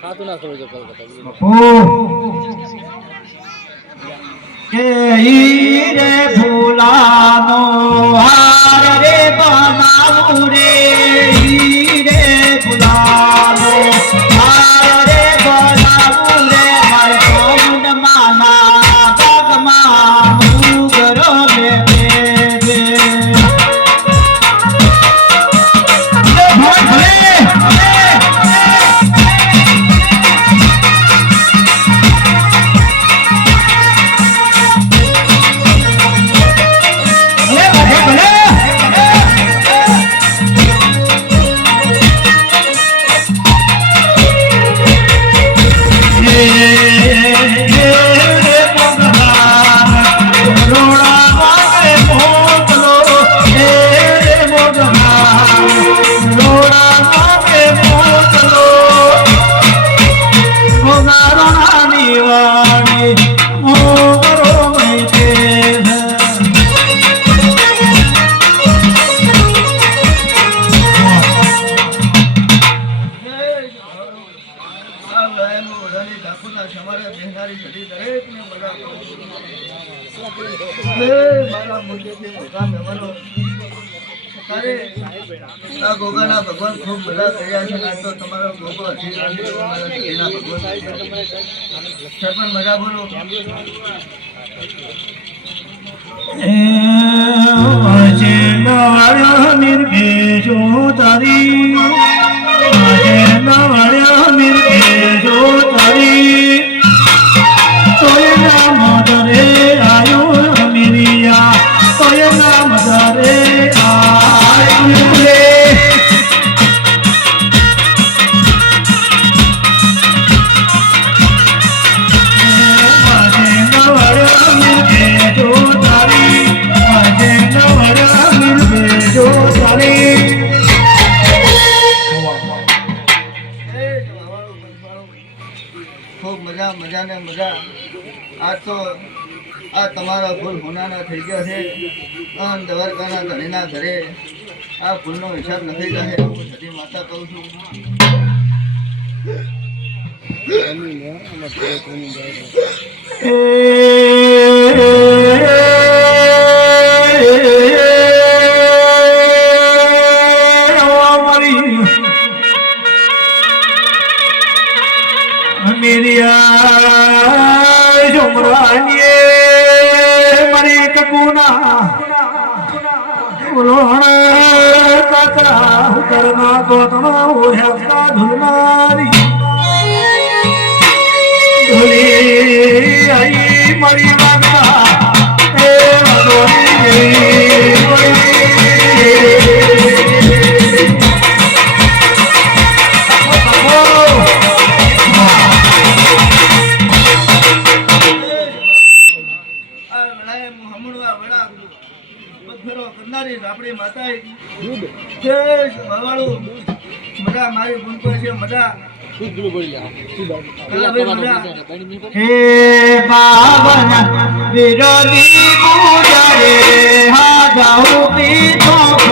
ખાતું ના ખબર જો કલકત્તા કે ઈ રે ફૂલાનો હાર રે બનાવું રે ઈ રે ફૂલાનો હાર રે બનાવું રે મારા મુંડમાં ના પગમાં મુગરો રે ગોગાના ભગવાન ખૂબ બધા કર્યા છે. આ તો તમારો ગોગો પણ મજા બોલો. નિર્ભેજો તારી નિર્ભેજો તારી તોય નામ દરે આયો મિરિયા તોય નામ દરે આયો રે ખૂબ મજા મજા ને મજા. આ તો આ તમારા ફૂલ હોનાના થઈ ગયા છે. દ્વારકાના ધણીના ઘરે આ ફૂલનો હિસાબ નથી રહે. હું સતી માતા કહું છું. મારી કકુના કાકા કરના ગોતણા ઓહ્યા ધુલનારી ધુલી આઈ મારી કાકા એ આપણી માતા મજા મારી ગુણકો છે મજા. હે બાવન વિરોધી પૂજા રે હા જાઉં પીઠો